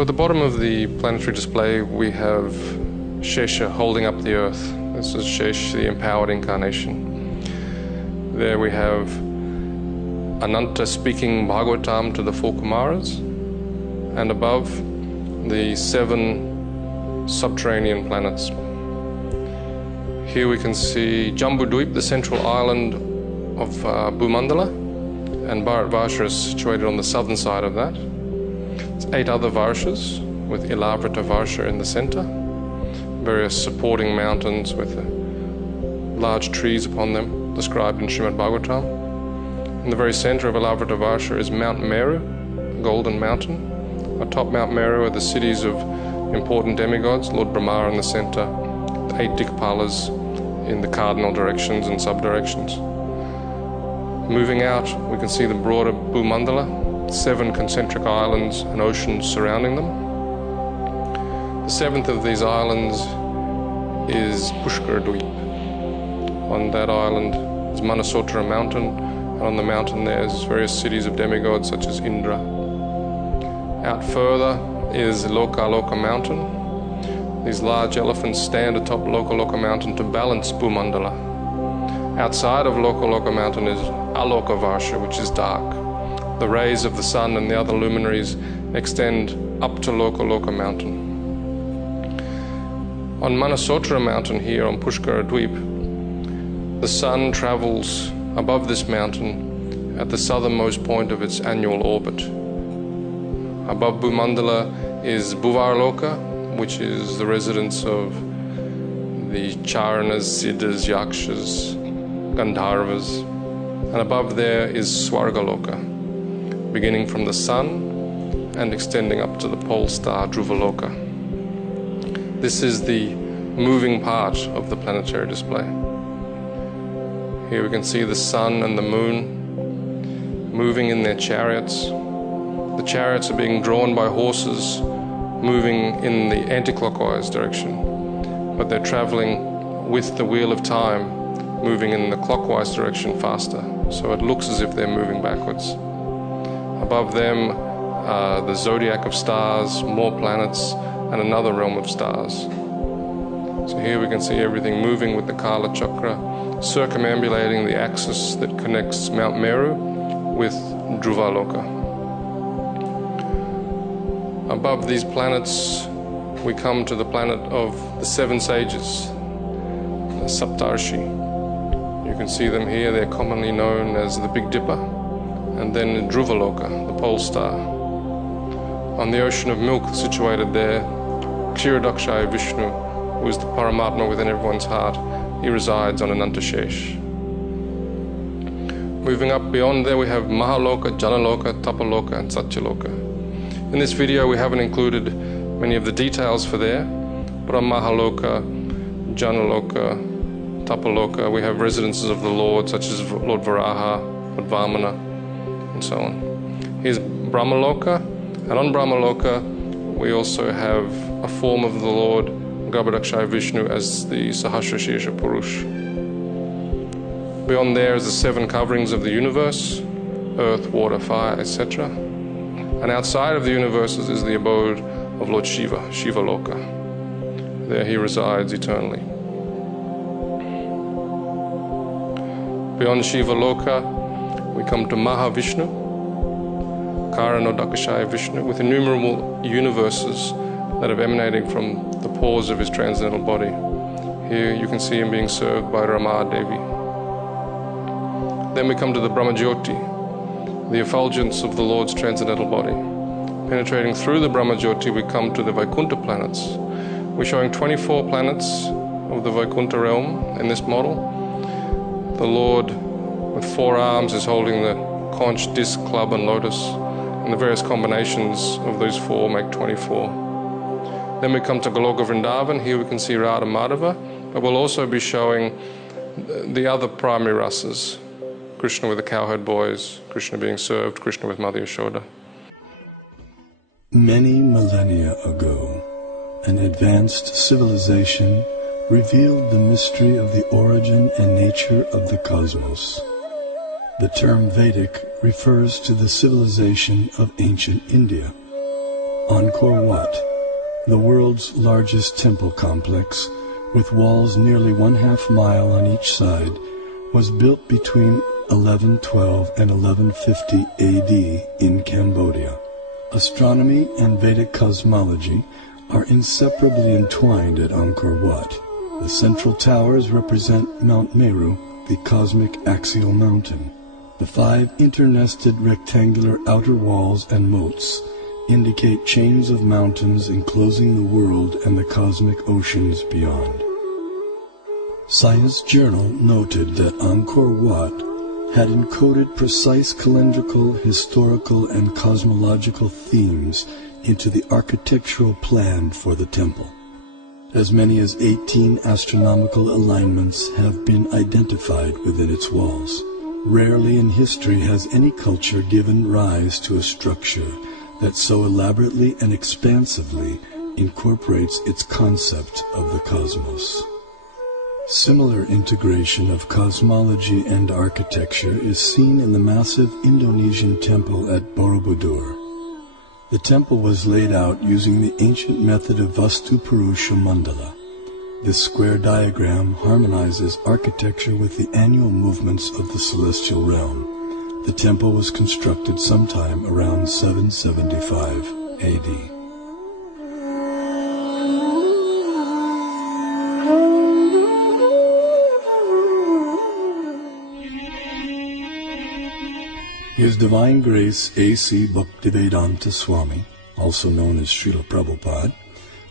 So at the bottom of the planetary display we have Shesha holding up the earth. This is Shesh, the empowered incarnation. There we have Ananta speaking Bhagavatam to the four Kumaras, and above the 7 subterranean planets. Here we can see Jambudvip, the central island of Bhumandala, and Bharatvarsha is situated on the southern side of that. There's 8 other Varshas with Ilavrita Varsha in the center, various supporting mountains with large trees upon them, described in Srimad Bhagavatam. In the very center of Ilavrita Varsha is Mount Meru, a golden mountain. Atop Mount Meru are the cities of important demigods, Lord Brahma in the center, the 8 Dikpalas in the cardinal directions and sub-directions. Moving out, we can see the broader Bhumandala, 7 concentric islands and oceans surrounding them. The 7th of these islands is Pushkaradvip. On that island is Manasotra mountain, and on the mountain there's various cities of demigods such as Indra. Out further is Loka mountain. These large elephants stand atop Loka mountain to balance Bhumandala. Outside of Loka mountain is Aloka Varsha, which is dark. The rays of the sun and the other luminaries extend up to Loka mountain. On Manasotra mountain here on Pushkaradvip, the sun travels above this mountain at the southernmost point of its annual orbit. Above Bhumandala is Bhuvarloka, which is the residence of the Charanas, Siddhas, Yakshas, Gandharvas, and above there is Swargaloka, beginning from the sun and extending up to the pole star Dhruvaloka. This is the moving part of the planetary display. Here we can see the sun and the moon moving in their chariots. The chariots are being drawn by horses moving in the anti-clockwise direction, but they're traveling with the wheel of time, moving in the clockwise direction faster, so it looks as if they're moving backwards. Above them the zodiac of stars, more planets, and another realm of stars. So here we can see everything moving with the Kala Chakra, circumambulating the axis that connects Mount Meru with Dhruvaloka. Above these planets, we come to the planet of the 7 sages, the Saptarshi. You can see them here. They're commonly known as the Big Dipper, and then Dhruvaloka, the pole star. On the ocean of milk situated there, Kshirodakshaya Vishnu, who is the Paramatma within everyone's heart, he resides on Anantashesh. Moving up beyond there, we have Mahaloka, Janaloka, Tapaloka, and Satyaloka. In this video we haven't included many of the details for there, but on Mahaloka, Janaloka, Tapaloka we have residences of the Lord such as Lord Varaha, Lord Vamana, and so on. Here's Brahmaloka, and on Brahmaloka we also have a form of the Lord Garbhodakshaya Vishnu as the Sahasrashirsha Purush. Beyond there is the 7 coverings of the universe, earth, water, fire, etc. And outside of the universes is the abode of Lord Shiva, Shiva Loka. There he resides eternally. Beyond Shiva Loka, we come to Mahavishnu, Karanodakashaya Vishnu, with innumerable universes that are emanating from the pores of his transcendental body. Here you can see him being served by Rama Devi. Then we come to the Brahmajyoti, the effulgence of the Lord's transcendental body. Penetrating through the Brahmajyoti, we come to the Vaikuntha planets. We're showing 24 planets of the Vaikuntha realm in this model. The Lord with 4 arms is holding the conch, disc, club, and lotus, and the various combinations of those 4 make 24. Then we come to Goloka Vrindavan. Here we can see Radha Madhava, but we'll also be showing the other primary rasas. Krishna with the cowherd boys, Krishna being served, Krishna with Mother Yashoda. Many millennia ago, an advanced civilization revealed the mystery of the origin and nature of the cosmos. The term Vedic refers to the civilization of ancient India. Angkor Wat, the world's largest temple complex, with walls nearly 1/2 mile on each side, was built between 1112 and 1150 AD in Cambodia. Astronomy and Vedic cosmology are inseparably entwined at Angkor Wat. The central towers represent Mount Meru, the cosmic axial mountain. The 5 internested rectangular outer walls and moats indicate chains of mountains enclosing the world and the cosmic oceans beyond. Science Journal noted that Angkor Wat had encoded precise calendrical, historical, and cosmological themes into the architectural plan for the temple. As many as 18 astronomical alignments have been identified within its walls. Rarely in history has any culture given rise to a structure that so elaborately and expansively incorporates its concept of the cosmos. Similar integration of cosmology and architecture is seen in the massive Indonesian temple at Borobudur. The temple was laid out using the ancient method of Vastu Purusha Mandala. This square diagram harmonizes architecture with the annual movements of the celestial realm. The temple was constructed sometime around 775 AD. His Divine Grace A.C. Bhaktivedanta Swami, also known as Srila Prabhupada,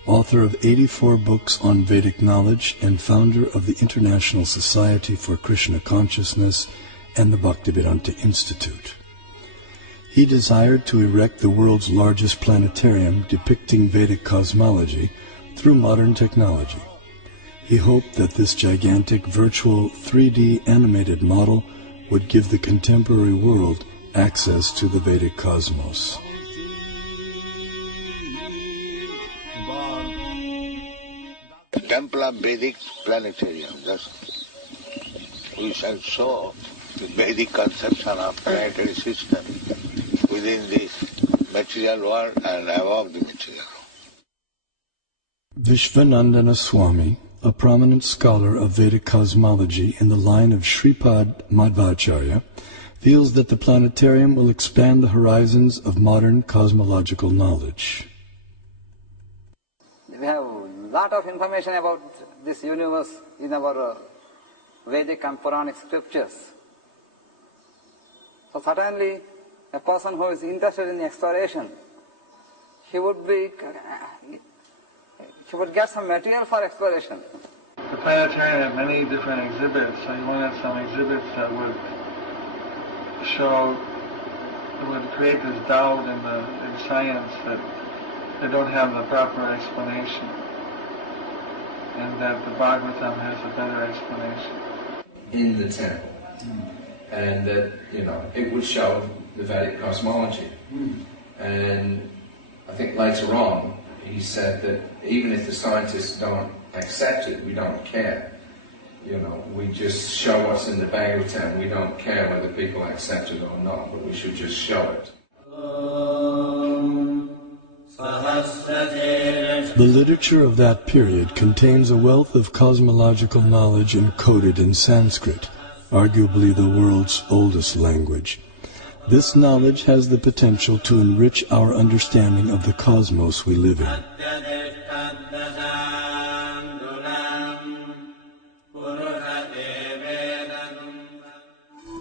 author of 84 books on Vedic knowledge and founder of the International Society for Krishna Consciousness and the Bhaktivedanta Institute. He desired to erect the world's largest planetarium depicting Vedic cosmology through modern technology. He hoped that this gigantic virtual 3D animated model would give the contemporary world access to the Vedic cosmos. Temple of Vedic planetarium. Thus, we shall show the Vedic conception of planetary system within this material world and above the material. Vishvanandana Swami, a prominent scholar of Vedic cosmology in the line of Shripad Madhvacharya, feels that the planetarium will expand the horizons of modern cosmological knowledge. We have a lot of information about this universe in our Vedic and Puranic scriptures. So certainly a person who is interested in exploration, he would get some material for exploration. The planetarium had many different exhibits, so you wanted some exhibits that would create this doubt in science that they don't have the proper explanation, and that the Bhagavatam has a better explanation. In the temple. And that, it would show the Vedic cosmology. And I think later on, he said that even if the scientists don't accept it, we don't care. We just show what's in the Bhagavatam. We don't care whether people accept it or not, but we should just show it. The literature of that period contains a wealth of cosmological knowledge encoded in Sanskrit, arguably the world's oldest language. This knowledge has the potential to enrich our understanding of the cosmos we live in.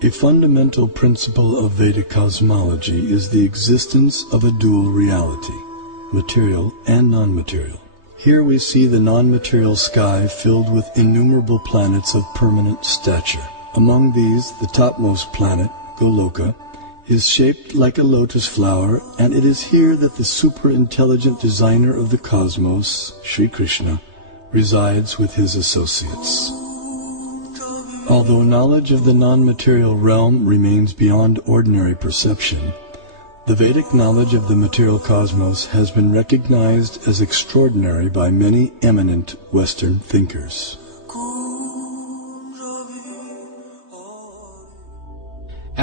A fundamental principle of Vedic cosmology is the existence of a dual reality, material and non-material. Here we see the non-material sky filled with innumerable planets of permanent stature. Among these, the topmost planet, Goloka, is shaped like a lotus flower, and it is here that the super-intelligent designer of the cosmos, Sri Krishna, resides with his associates. Although knowledge of the non-material realm remains beyond ordinary perception, the Vedic knowledge of the material cosmos has been recognized as extraordinary by many eminent Western thinkers.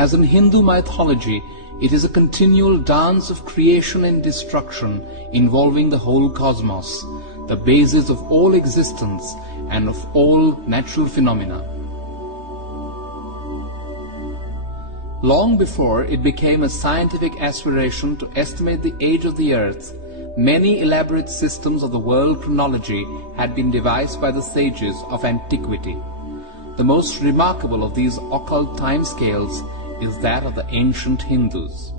As in Hindu mythology, it is a continual dance of creation and destruction involving the whole cosmos, the basis of all existence and of all natural phenomena. Long before it became a scientific aspiration to estimate the age of the earth, many elaborate systems of the world chronology had been devised by the sages of antiquity. The most remarkable of these occult timescales is that of the ancient Hindus.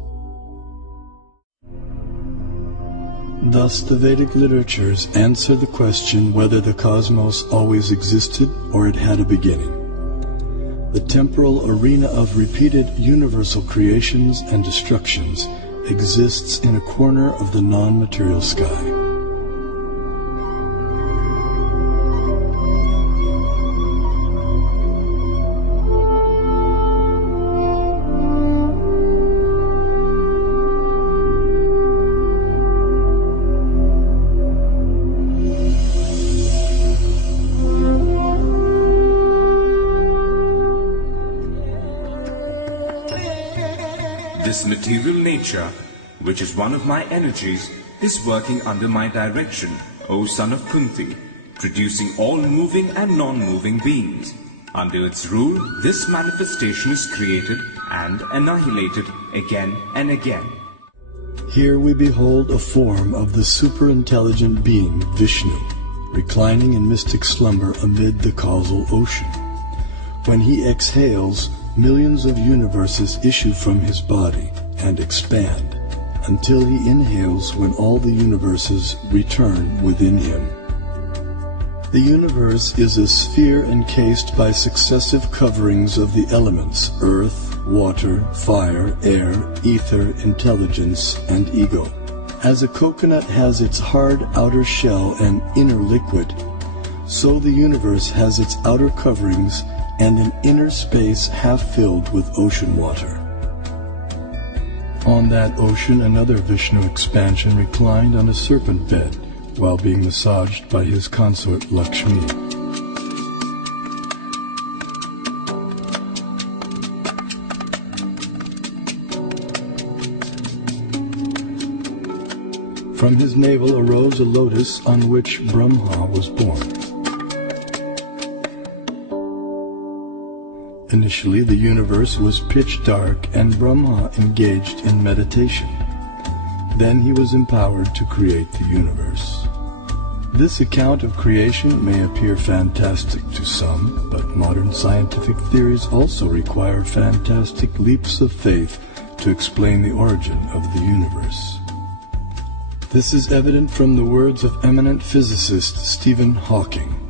Thus the Vedic literatures answer the question whether the cosmos always existed or it had a beginning. The temporal arena of repeated universal creations and destructions exists in a corner of the non-material sky. This material nature, which is one of my energies, is working under my direction, O son of Kunti, producing all moving and non-moving beings. Under its rule, this manifestation is created and annihilated again and again. Here we behold a form of the superintelligent being Vishnu, reclining in mystic slumber amid the causal ocean. When he exhales, millions of universes issue from his body and expand, until he inhales when all the universes return within him. The universe is a sphere encased by successive coverings of the elements earth, water, fire, air, ether, intelligence, and ego. As a coconut has its hard outer shell and inner liquid, so the universe has its outer coverings and an inner space half filled with ocean water. On that ocean, another Vishnu expansion reclined on a serpent bed while being massaged by his consort Lakshmi. From his navel arose a lotus on which Brahma was born. Initially, the universe was pitch dark and Brahma engaged in meditation. Then he was empowered to create the universe. This account of creation may appear fantastic to some, but modern scientific theories also require fantastic leaps of faith to explain the origin of the universe. This is evident from the words of eminent physicist Stephen Hawking.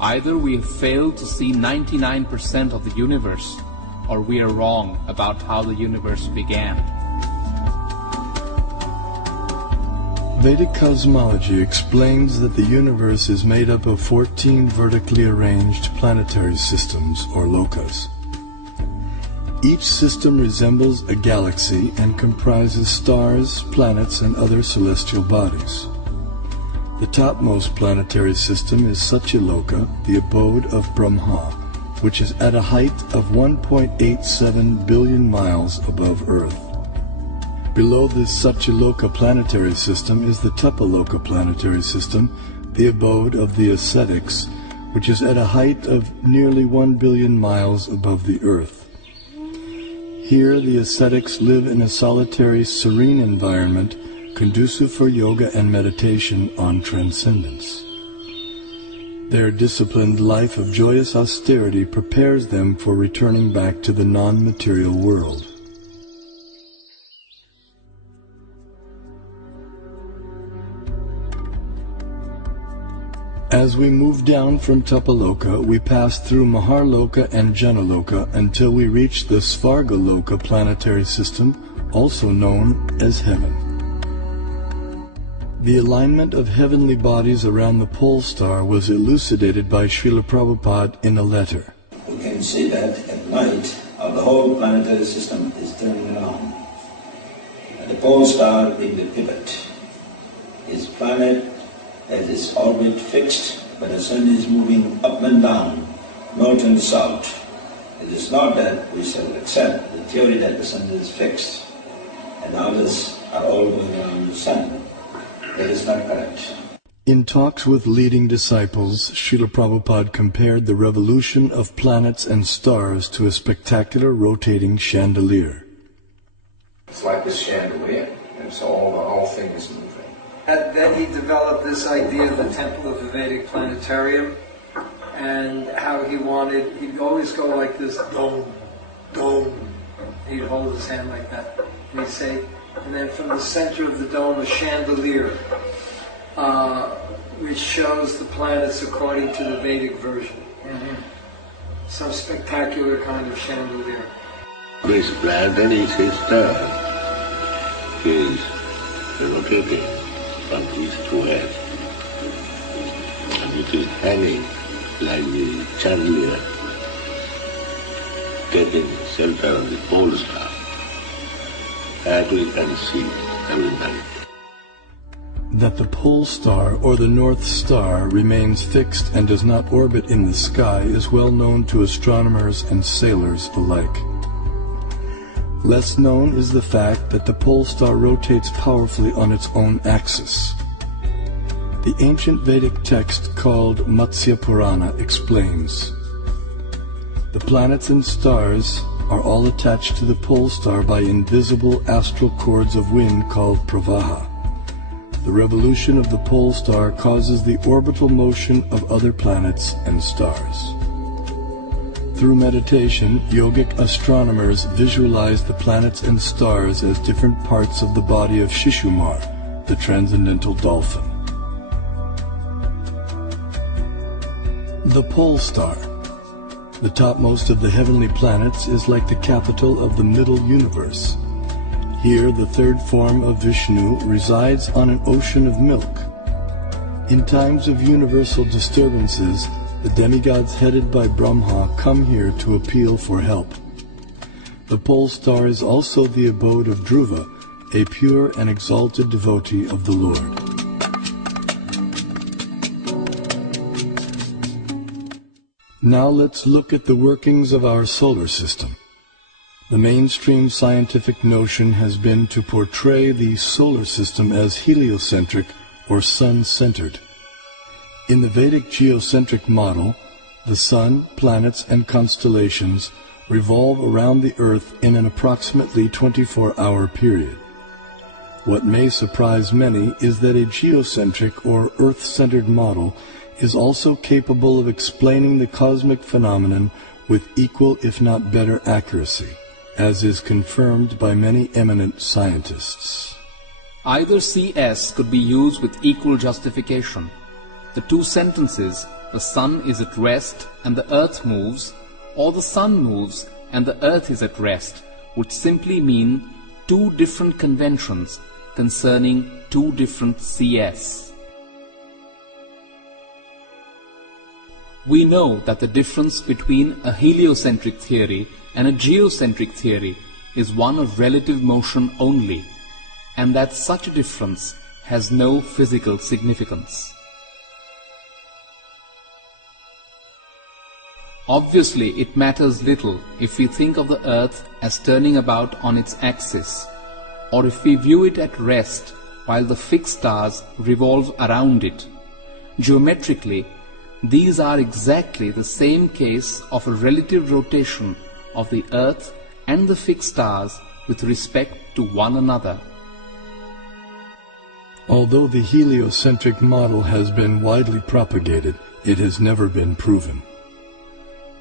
Either we have failed to see 99% of the universe, or we are wrong about how the universe began. Vedic cosmology explains that the universe is made up of 14 vertically arranged planetary systems, or lokas. Each system resembles a galaxy and comprises stars, planets, and other celestial bodies. The topmost planetary system is Satyaloka, the abode of Brahma, which is at a height of 1.87 billion miles above Earth. Below this Satyaloka planetary system is the Tapaloka planetary system, the abode of the ascetics, which is at a height of nearly 1 billion miles above the Earth. Here the ascetics live in a solitary, serene environment conducive for yoga and meditation on transcendence. Their disciplined life of joyous austerity prepares them for returning back to the non-material world. As we move down from Tapaloka, we pass through Maharloka and Janaloka until we reach the Svargaloka planetary system, also known as Heaven. The alignment of heavenly bodies around the pole star was elucidated by Srila Prabhupada in a letter. You can see that at night the whole planetary system is turning around. And the pole star being the pivot. Its planet has its orbit fixed, but the sun is moving up and down, north and south. It is not that we shall accept the theory that the sun is fixed and others are all going around the sun. That is not correct. In talks with leading disciples, Srila Prabhupada compared the revolution of planets and stars to a spectacular rotating chandelier. It's like this chandelier, and so the whole thing is moving. And then he developed this idea of the temple of the Vedic planetarium, and how he'd always go like this, dome, dome. He'd hold his hand like that, and he'd say, and then from the center of the dome, a chandelier, which shows the planets according to the Vedic version. Some spectacular kind of chandelier. This planetary system is rotating from east to west, and it is hanging like the chandelier, getting shelter on the pole star, as we can see every night. That the pole star or the North Star remains fixed and does not orbit in the sky is well known to astronomers and sailors alike. Less known is the fact that the pole star rotates powerfully on its own axis. The ancient Vedic text called Matsya Purana explains, the planets and stars are all attached to the pole star by invisible astral cords of wind called pravaha. The revolution of the pole star causes the orbital motion of other planets and stars. Through meditation, yogic astronomers visualize the planets and stars as different parts of the body of Shishumar, the transcendental dolphin. The pole star, the topmost of the heavenly planets, is like the capital of the middle universe. Here, the third form of Vishnu resides on an ocean of milk. In times of universal disturbances, the demigods headed by Brahma come here to appeal for help. The pole star is also the abode of Dhruva, a pure and exalted devotee of the Lord. Now let's look at the workings of our solar system. The mainstream scientific notion has been to portray the solar system as heliocentric or sun-centered. In the Vedic geocentric model, the sun, planets, and constellations revolve around the Earth in an approximately 24-hour period. What may surprise many is that a geocentric or Earth-centered model is also capable of explaining the cosmic phenomenon with equal if not better accuracy, as is confirmed by many eminent scientists. Either CS could be used with equal justification. The two sentences, the sun is at rest and the earth moves, or the sun moves and the earth is at rest, would simply mean two different conventions concerning two different CS. We know that the difference between a heliocentric theory and a geocentric theory is one of relative motion only, and that such a difference has no physical significance. Obviously, it matters little if we think of the earth as turning about on its axis, or if we view it at rest while the fixed stars revolve around it. Geometrically, these are exactly the same case of a relative rotation of the earth and the fixed stars with respect to one another. Although the heliocentric model has been widely propagated, it has never been proven.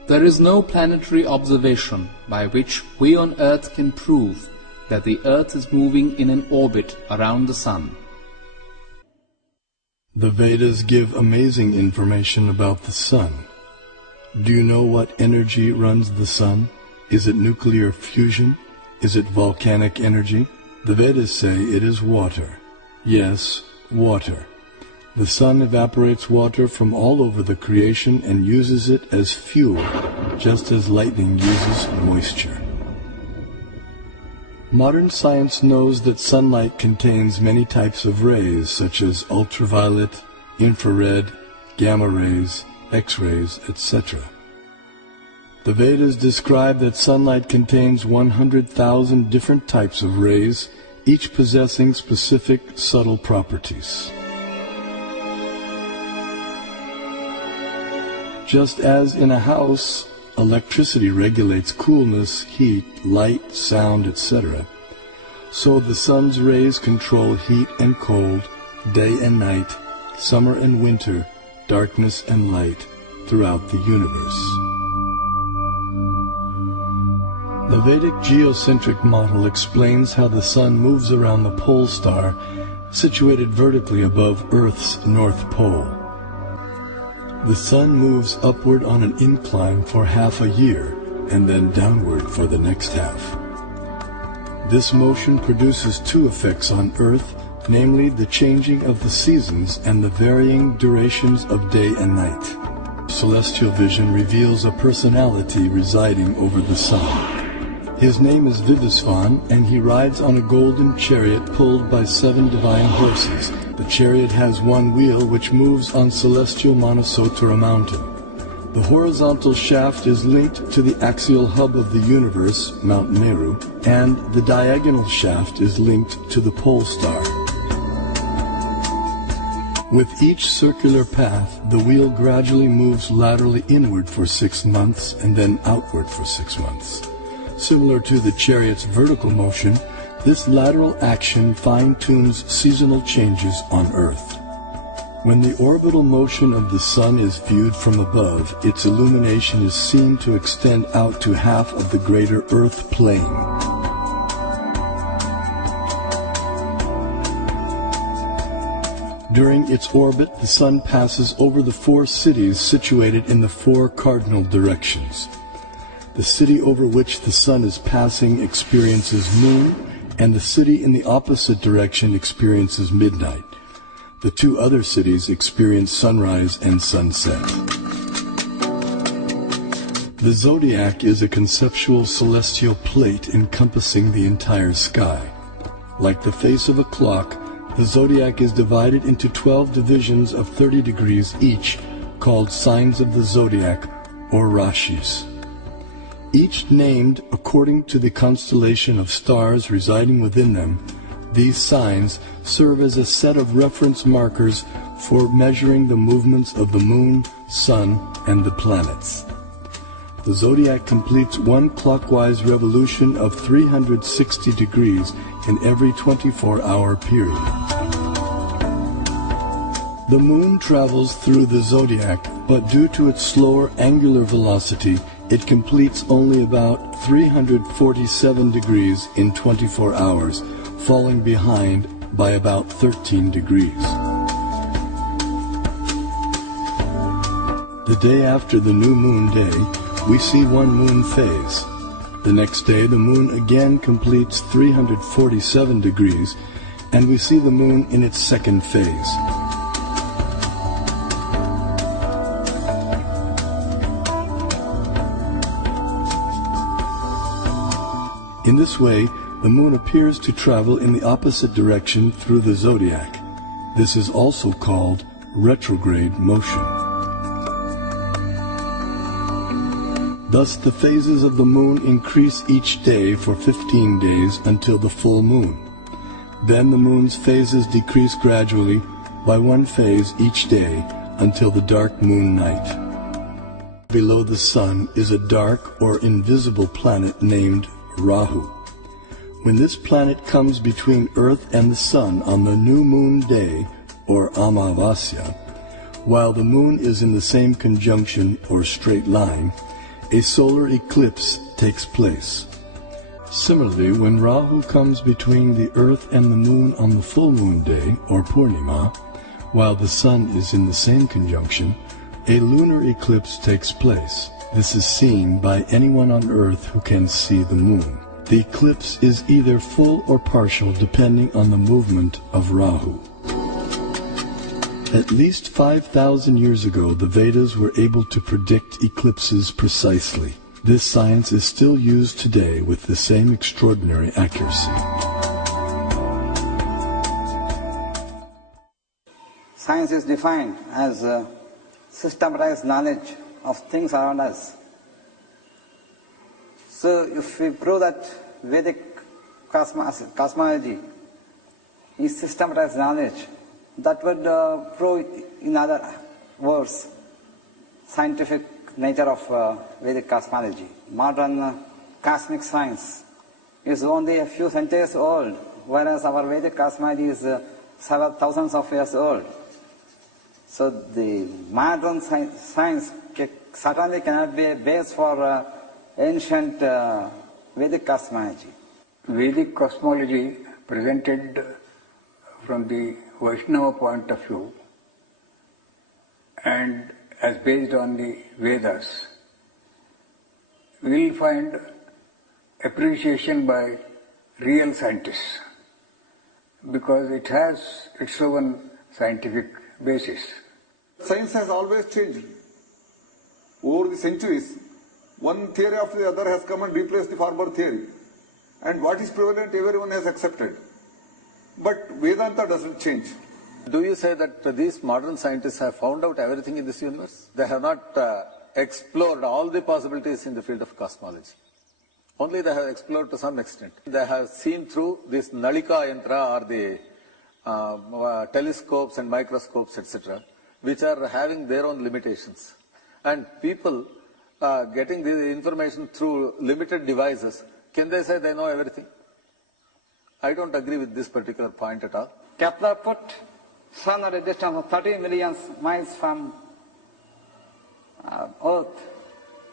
There is no planetary observation by which we on Earth can prove that the Earth is moving in an orbit around the Sun. The Vedas give amazing information about the Sun. Do you know what energy runs the Sun? Is it nuclear fusion? Is it volcanic energy? The Vedas say it is water. Yes, water. The sun evaporates water from all over the creation and uses it as fuel, just as lightning uses moisture. Modern science knows that sunlight contains many types of rays, such as ultraviolet, infrared, gamma rays, X-rays, etc. The Vedas describe that sunlight contains 100,000 different types of rays, each possessing specific subtle properties. Just as in a house, electricity regulates coolness, heat, light, sound, etc., so the sun's rays control heat and cold, day and night, summer and winter, darkness and light throughout the universe. The Vedic geocentric model explains how the sun moves around the pole star situated vertically above Earth's north pole. The sun moves upward on an incline for half a year and then downward for the next half. This motion produces two effects on Earth, namely the changing of the seasons and the varying durations of day and night. Celestial vision reveals a personality residing over the sun. His name is Vivasvan, and he rides on a golden chariot pulled by 7 divine horses. The chariot has one wheel which moves on celestial Manasotra mountain. The horizontal shaft is linked to the axial hub of the universe, Mount Meru, and the diagonal shaft is linked to the pole star. With each circular path, the wheel gradually moves laterally inward for 6 months and then outward for 6 months. Similar to the chariot's vertical motion, this lateral action fine-tunes seasonal changes on Earth. When the orbital motion of the sun is viewed from above, its illumination is seen to extend out to half of the greater Earth plane. During its orbit, the sun passes over the 4 cities situated in the 4 cardinal directions. The city over which the sun is passing experiences noon, and the city in the opposite direction experiences midnight. The 2 other cities experience sunrise and sunset. The zodiac is a conceptual celestial plate encompassing the entire sky. Like the face of a clock, the zodiac is divided into 12 divisions of 30 degrees each, called signs of the zodiac, or rashis. Each named according to the constellation of stars residing within them. These signs serve as a set of reference markers for measuring the movements of the moon, sun, and the planets. The zodiac completes one clockwise revolution of 360 degrees in every 24-hour period. The moon travels through the zodiac, but due to its slower angular velocity, it completes only about 347 degrees in 24 hours, falling behind by about 13 degrees. The day after the new moon day, we see one moon phase. The next day, the moon again completes 347 degrees, and we see the moon in its second phase. In this way, the moon appears to travel in the opposite direction through the zodiac. This is also called retrograde motion. Thus, the phases of the moon increase each day for 15 days until the full moon. Then the moon's phases decrease gradually by 1 phase each day until the dark moon night. Below the sun is a dark or invisible planet named Rahu. When this planet comes between Earth and the sun on the new moon day, or Amavasya, while the moon is in the same conjunction or straight line, a solar eclipse takes place. Similarly, when Rahu comes between the Earth and the moon on the full moon day, or Purnima, while the sun is in the same conjunction, a lunar eclipse takes place. This is seen by anyone on Earth who can see the moon. The eclipse is either full or partial depending on the movement of Rahu. At least 5,000 years ago, the Vedas were able to predict eclipses precisely. This science is still used today with the same extraordinary accuracy. Science is defined as systematized knowledge of things around us. So if we prove that Vedic cosmology is systematized knowledge, that would prove, in other words, scientific nature of Vedic cosmology. Modern cosmic science is only a few centuries old, whereas our Vedic cosmology is several thousands of years old. So the modern science certainly cannot be a base for ancient Vedic cosmology. Vedic cosmology presented from the Vaishnava point of view and as based on the Vedas will find appreciation by real scientists because it has its own scientific basis. Science has always changed. Over the centuries, one theory after the other has come and replaced the former theory. And what is prevalent, everyone has accepted. But Vedanta doesn't change. Do you say that these modern scientists have found out everything in this universe? They have not explored all the possibilities in the field of cosmology. Only they have explored to some extent. They have seen through this Nalika Yantra or the telescopes and microscopes, etc., which are having their own limitations. And people getting the information through limited devices, can they say they know everything? I don't agree with this particular point at all. Kepler put Sun at a distance of 30 million miles from Earth,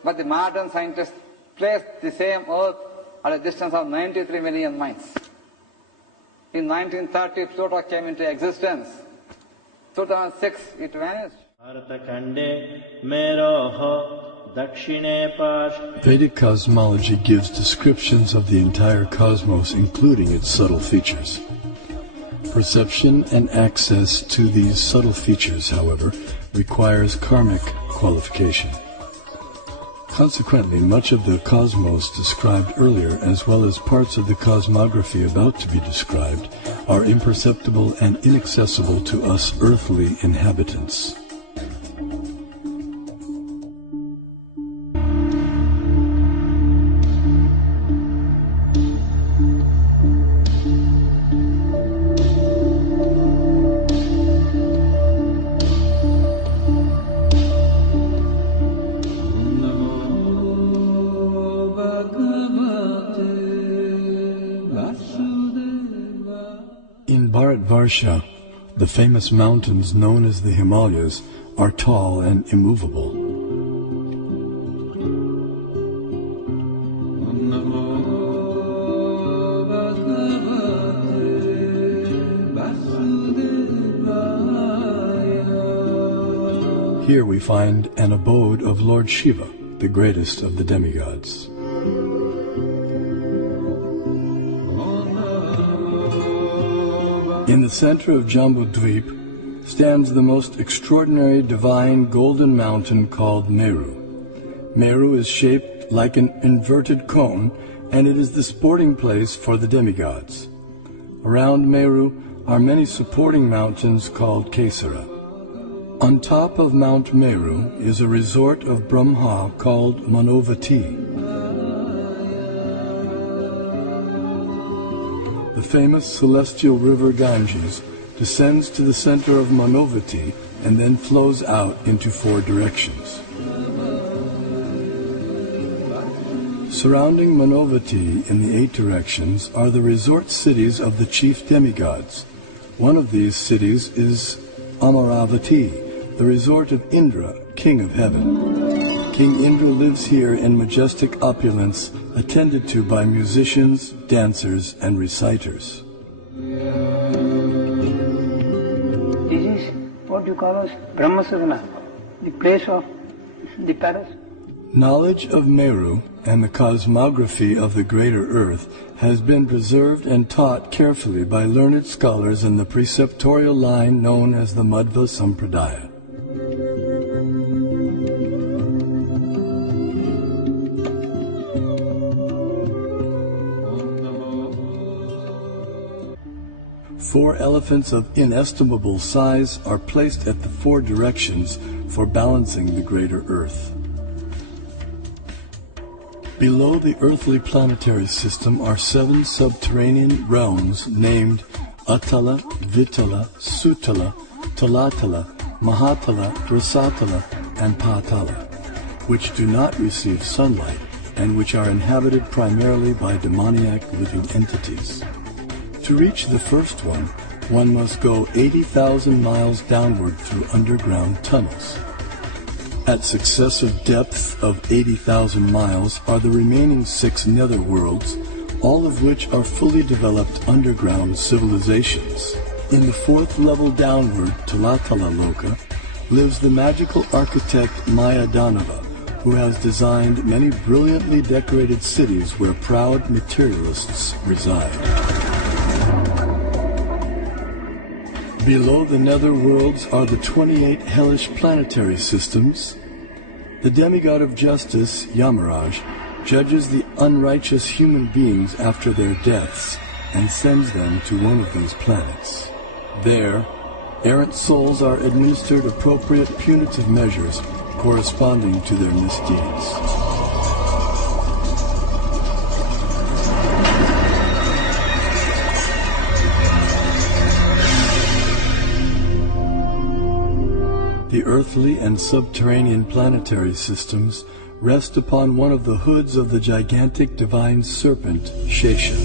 but the modern scientists placed the same Earth at a distance of 93 million miles. In 1930, Pluto came into existence. 2006, it vanished. Vedic cosmology gives descriptions of the entire cosmos, including its subtle features. Perception and access to these subtle features, however, requires karmic qualification. Consequently, much of the cosmos described earlier, as well as parts of the cosmography about to be described, are imperceptible and inaccessible to us earthly inhabitants. In Bharatvarsha, the famous mountains known as the Himalayas are tall and immovable. Here we find an abode of Lord Shiva, the greatest of the demigods. In the center of Jambudvip stands the most extraordinary divine golden mountain called Meru. Meru is shaped like an inverted cone, and it is the sporting place for the demigods. Around Meru are many supporting mountains called Kesara. On top of Mount Meru is a resort of Brahma called Manavati. The famous celestial river Ganges descends to the center of Manavati and then flows out into four directions. Surrounding Manavati in the 8 directions are the resort cities of the chief demigods. One of these cities is Amaravati, the resort of Indra, king of heaven. King Indra lives here in majestic opulence, attended to by musicians, dancers, and reciters. This is what you call as Brahmasagana, the place of the palace. Knowledge of Meru and the cosmography of the greater earth has been preserved and taught carefully by learned scholars in the preceptorial line known as the Madhva Sampradaya. Four elephants of inestimable size are placed at the 4 directions for balancing the greater earth. Below the earthly planetary system are 7 subterranean realms named Atala, Vitala, Sutala, Talatala, Mahatala, Rasatala, and Patala, which do not receive sunlight and which are inhabited primarily by demoniac living entities. To reach the first one must go 80,000 miles downward through underground tunnels. At successive depths of 80,000 miles are the remaining 6 netherworlds, all of which are fully developed underground civilizations. In the 4th level downward, Talatala Loka, lives the magical architect Mayadanava, who has designed many brilliantly decorated cities where proud materialists reside. Below the netherworlds are the 28 hellish planetary systems. The demigod of justice, Yamaraj, judges the unrighteous human beings after their deaths and sends them to one of those planets. There, errant souls are administered appropriate punitive measures corresponding to their misdeeds. The earthly and subterranean planetary systems rest upon one of the hoods of the gigantic divine serpent, Shesha.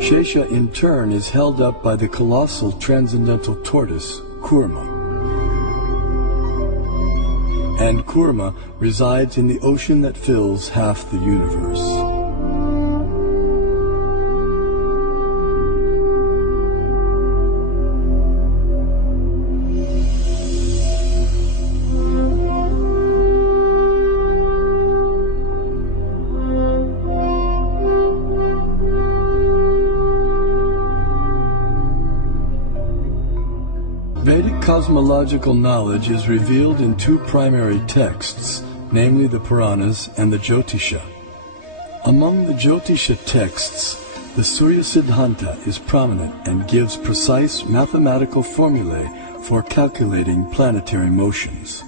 Shesha in turn is held up by the colossal transcendental tortoise, Kurma. And Kurma resides in the ocean that fills half the universe. Vedic cosmological knowledge is revealed in 2 primary texts, namely the Puranas and the Jyotisha. Among the Jyotisha texts, the Surya Siddhanta is prominent and gives precise mathematical formulae for calculating planetary motions.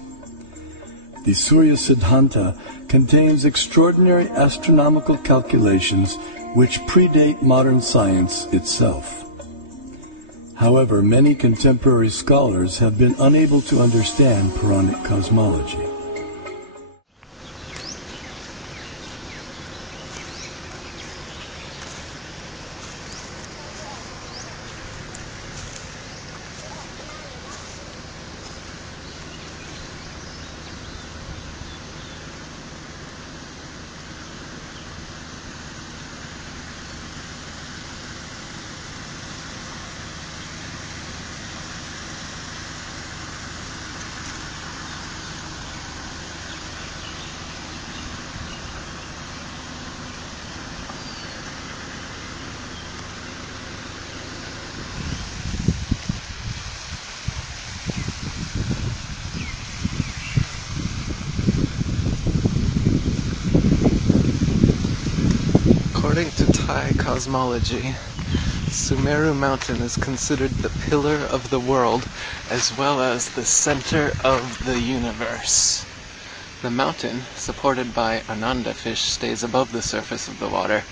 The Surya Siddhanta contains extraordinary astronomical calculations which predate modern science itself. However, many contemporary scholars have been unable to understand Puranic cosmology. According to Thai cosmology, Sumeru Mountain is considered the pillar of the world as well as the center of the universe. The mountain, supported by Ananda fish, stays above the surface of the water.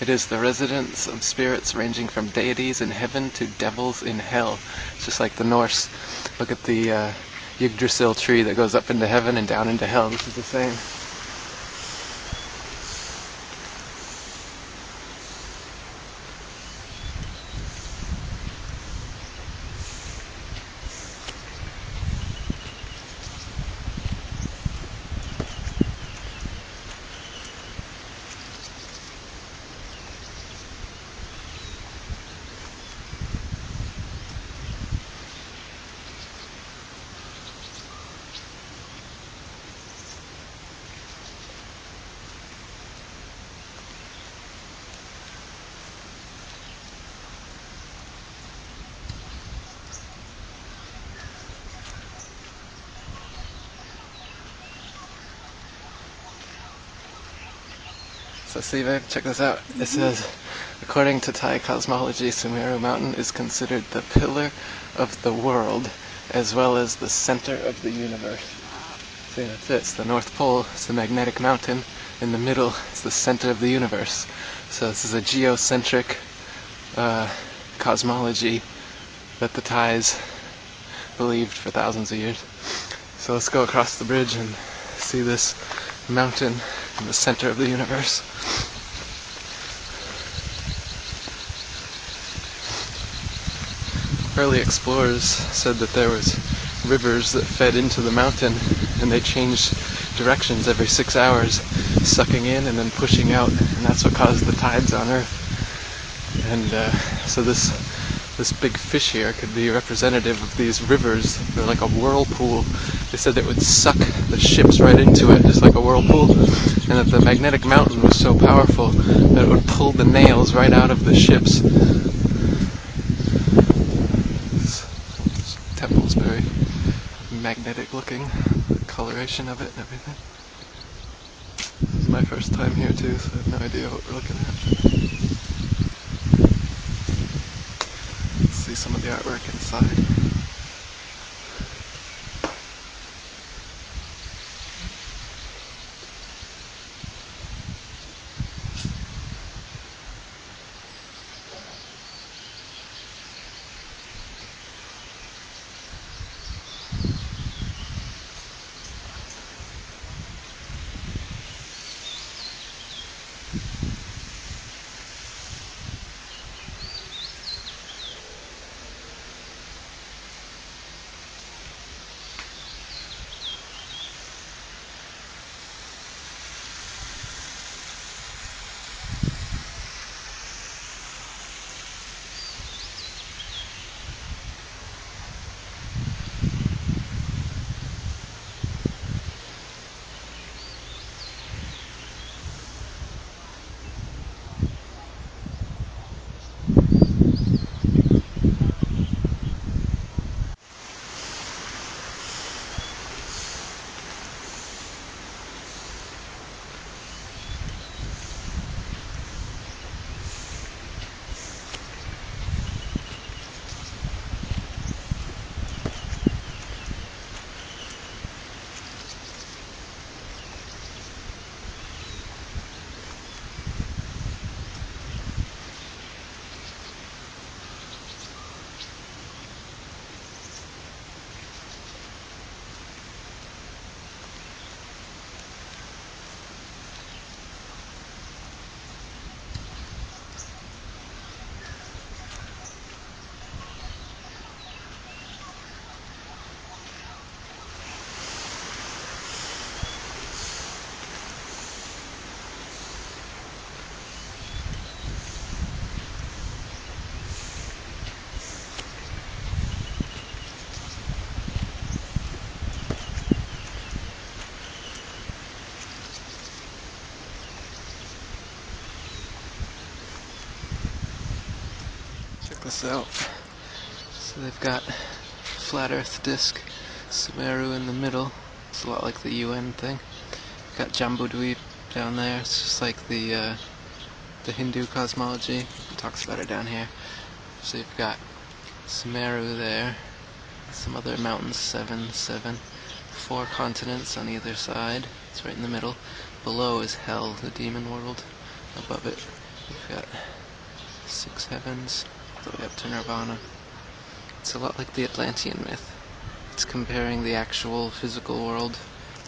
It is the residence of spirits ranging from deities in heaven to devils in hell. It's just like the Norse. Look at the Yggdrasil tree that goes up into heaven and down into hell. This is the same. So see, babe, check this out. It says, according to Thai cosmology, Sumeru Mountain is considered the pillar of the world as well as the center of the universe. See, that's it. It's the North Pole. It's the magnetic mountain. In the middle, it's the center of the universe. So this is a geocentric cosmology that the Thais believed for thousands of years. So let's go across the bridge and see this mountain in the center of the universe. Early explorers said that there was rivers that fed into the mountain, and they changed directions every 6 hours, sucking in and then pushing out, and that's what caused the tides on Earth. And so this big fish here could be representative of these rivers. They're like a whirlpool. They said it would suck the ships right into it, just like a whirlpool, and that the magnetic mountain was so powerful that it would pull the nails right out of the ships. This temple's very magnetic looking, the coloration of it and everything. This is my first time here too, so I have no idea what we're looking at. Let's see some of the artwork inside. Check this out. So they've got flat earth disk, Sumeru in the middle. It's a lot like the UN thing. You've got Jambudweep down there. It's just like the Hindu cosmology. It talks about it down here. So you've got Sumeru there. Some other mountains, 7, 4 continents on either side. It's right in the middle. Below is Hell, the demon world. Above it, you've got 6 heavens, all the way up to Nirvana. It's a lot like the Atlantean myth. It's comparing the actual physical world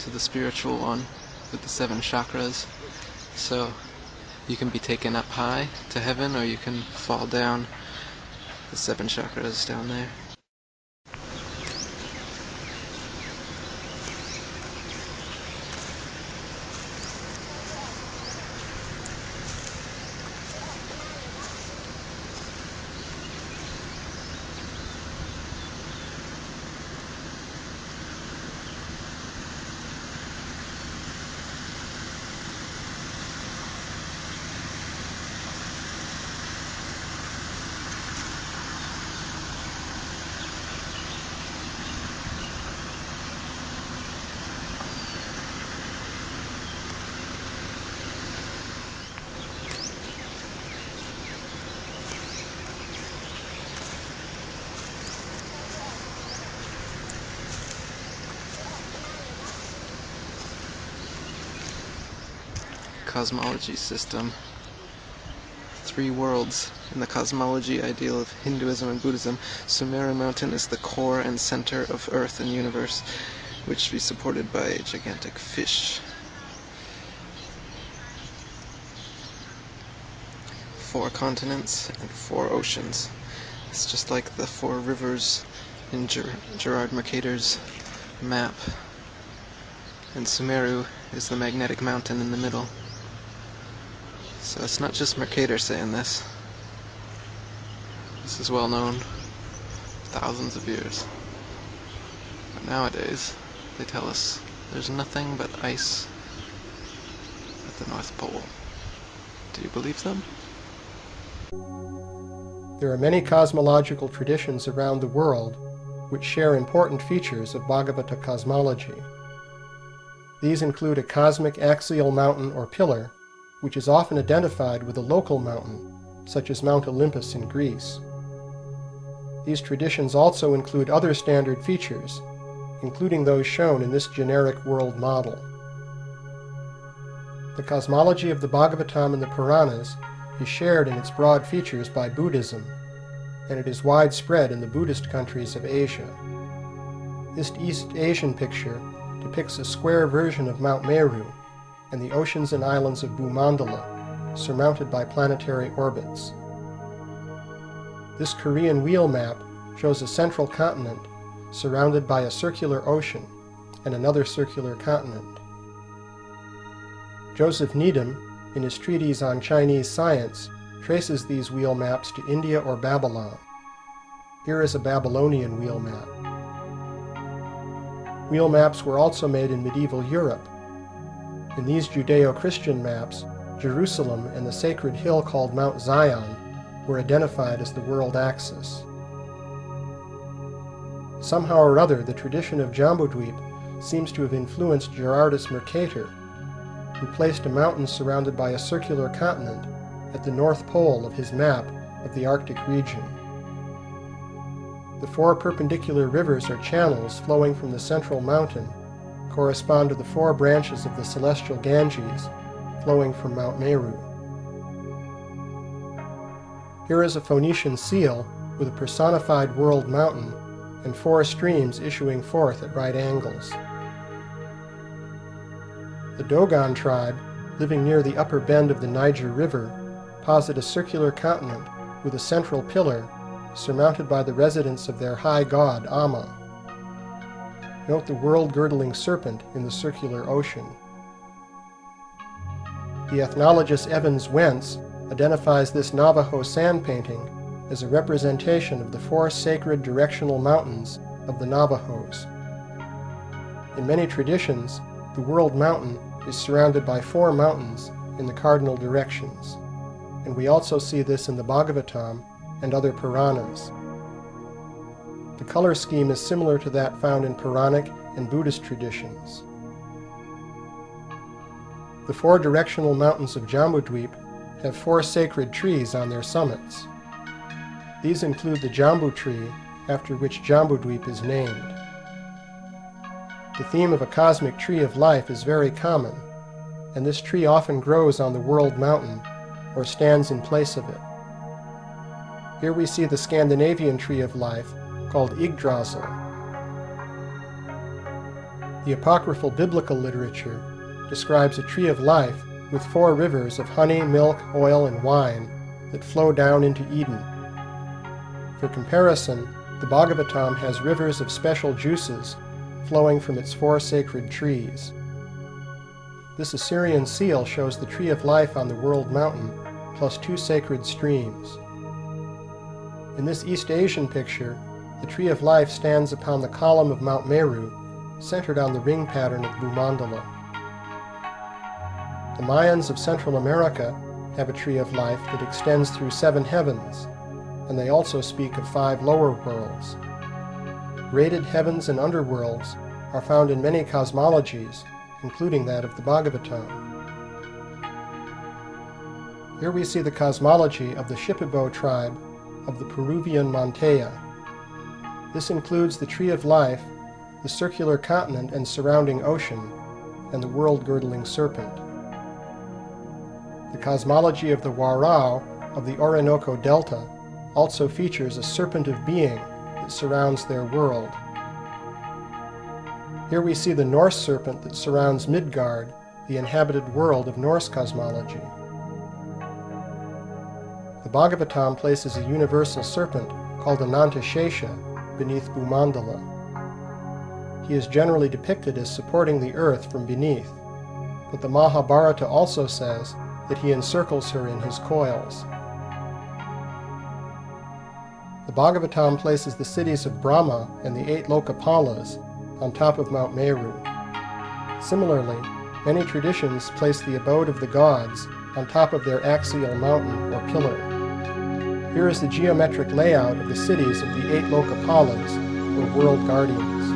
to the spiritual one with the 7 chakras. So you can be taken up high to heaven, or you can fall down the 7 chakras down there. cosmology system. 3 worlds. In the cosmology ideal of Hinduism and Buddhism, Sumeru Mountain is the core and center of Earth and universe, which is supported by a gigantic fish. 4 continents and 4 oceans. It's just like the 4 rivers in Gerard Mercator's map. And Sumeru is the magnetic mountain in the middle. So it's not just Mercator saying this. This is well known for thousands of years. But nowadays, they tell us there's nothing but ice at the North Pole. Do you believe them? There are many cosmological traditions around the world which share important features of Bhagavata cosmology. These include a cosmic axial mountain or pillar, which is often identified with a local mountain, such as Mount Olympus in Greece. These traditions also include other standard features, including those shown in this generic world model. The cosmology of the Bhagavatam and the Puranas is shared in its broad features by Buddhism, and it is widespread in the Buddhist countries of Asia. This East Asian picture depicts a square version of Mount Meru and the oceans and islands of Bhumandala, surmounted by planetary orbits. This Korean wheel map shows a central continent surrounded by a circular ocean and another circular continent. Joseph Needham, in his treatise on Chinese science, traces these wheel maps to India or Babylon. Here is a Babylonian wheel map. Wheel maps were also made in medieval Europe. In these Judeo-Christian maps, Jerusalem and the sacred hill called Mount Zion were identified as the world axis. Somehow or other, the tradition of Jambudweep seems to have influenced Gerardus Mercator, who placed a mountain surrounded by a circular continent at the north pole of his map of the Arctic region. The 4 perpendicular rivers or channels flowing from the central mountain correspond to the 4 branches of the celestial Ganges flowing from Mount Meru. Here is a Phoenician seal with a personified world mountain and 4 streams issuing forth at right angles. The Dogon tribe, living near the upper bend of the Niger River, posit a circular continent with a central pillar surmounted by the residence of their high god, Amma. Note the world-girdling serpent in the circular ocean. The ethnologist Evans Wentz identifies this Navajo sand painting as a representation of the 4 sacred directional mountains of the Navajos. In many traditions, the world mountain is surrounded by 4 mountains in the cardinal directions, and we also see this in the Bhagavatam and other Puranas. The color scheme is similar to that found in Puranic and Buddhist traditions. The 4 directional mountains of Jambudweep have 4 sacred trees on their summits. These include the Jambu tree, after which Jambudweep is named. The theme of a cosmic tree of life is very common, and this tree often grows on the world mountain or stands in place of it. Here we see the Scandinavian tree of life called Yggdrasil. The apocryphal biblical literature describes a tree of life with 4 rivers of honey, milk, oil, and wine that flow down into Eden. For comparison, the Bhagavatam has rivers of special juices flowing from its 4 sacred trees. This Assyrian seal shows the tree of life on the world mountain, plus 2 sacred streams. In this East Asian picture, the tree of life stands upon the column of Mount Meru, centered on the ring pattern of Bhumandala. The Mayans of Central America have a tree of life that extends through 7 heavens, and they also speak of 5 lower worlds. Graded heavens and underworlds are found in many cosmologies, including that of the Bhagavatam. Here we see the cosmology of the Shipibo tribe of the Peruvian Montea. This includes the tree of life, the circular continent and surrounding ocean, and the world-girdling serpent. The cosmology of the Warao of the Orinoco Delta also features a serpent of being that surrounds their world. Here we see the Norse serpent that surrounds Midgard, the inhabited world of Norse cosmology. The Bhagavatam places a universal serpent called Anantashesha beneath Bhumandala. He is generally depicted as supporting the earth from beneath, but the Mahabharata also says that he encircles her in his coils. The Bhagavatam places the cities of Brahma and the 8 Lokapalas on top of Mount Meru. Similarly, many traditions place the abode of the gods on top of their axial mountain or pillar. Here is the geometric layout of the cities of the 8 Lokapalas, or world guardians.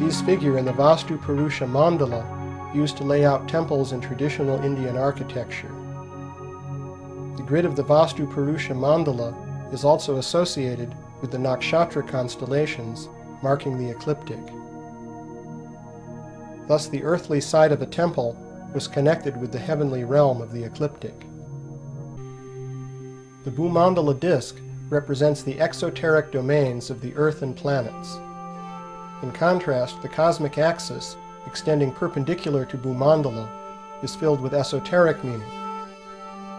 These figure in the Vastu Purusha Mandala used to lay out temples in traditional Indian architecture. The grid of the Vastu Purusha Mandala is also associated with the nakshatra constellations marking the ecliptic. Thus the earthly side of a temple was connected with the heavenly realm of the ecliptic. The Bhumandala disk represents the exoteric domains of the earth and planets. In contrast, the cosmic axis, extending perpendicular to Bhumandala, is filled with esoteric meaning.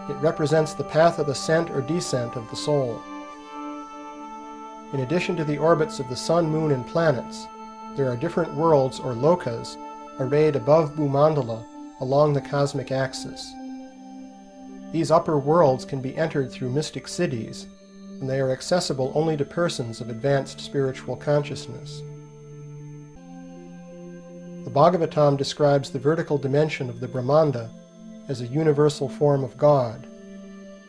It represents the path of ascent or descent of the soul. In addition to the orbits of the sun, moon, and planets, there are different worlds or lokas arrayed above Bhumandala along the cosmic axis. These upper worlds can be entered through mystic cities, and they are accessible only to persons of advanced spiritual consciousness. The Bhagavatam describes the vertical dimension of the Brahmanda as a universal form of God,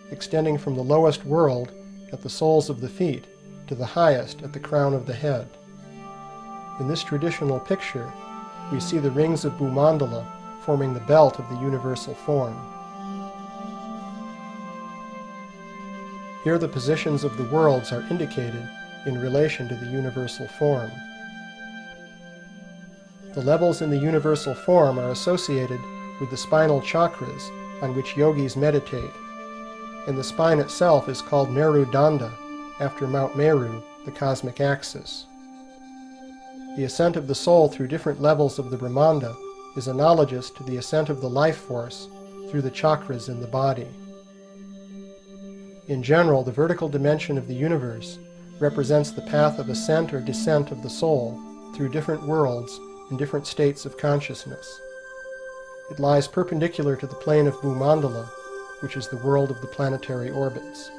extending from the lowest world at the soles of the feet to the highest at the crown of the head. In this traditional picture, we see the rings of Bhumandala forming the belt of the universal form. Here the positions of the worlds are indicated in relation to the universal form. The levels in the universal form are associated with the spinal chakras on which yogis meditate, and the spine itself is called Meru Danda, after Mount Meru, the cosmic axis. The ascent of the soul through different levels of the Brahmanda is analogous to the ascent of the life force through the chakras in the body. In general, the vertical dimension of the universe represents the path of ascent or descent of the soul through different worlds and different states of consciousness. It lies perpendicular to the plane of Bhumandala, which is the world of the planetary orbits.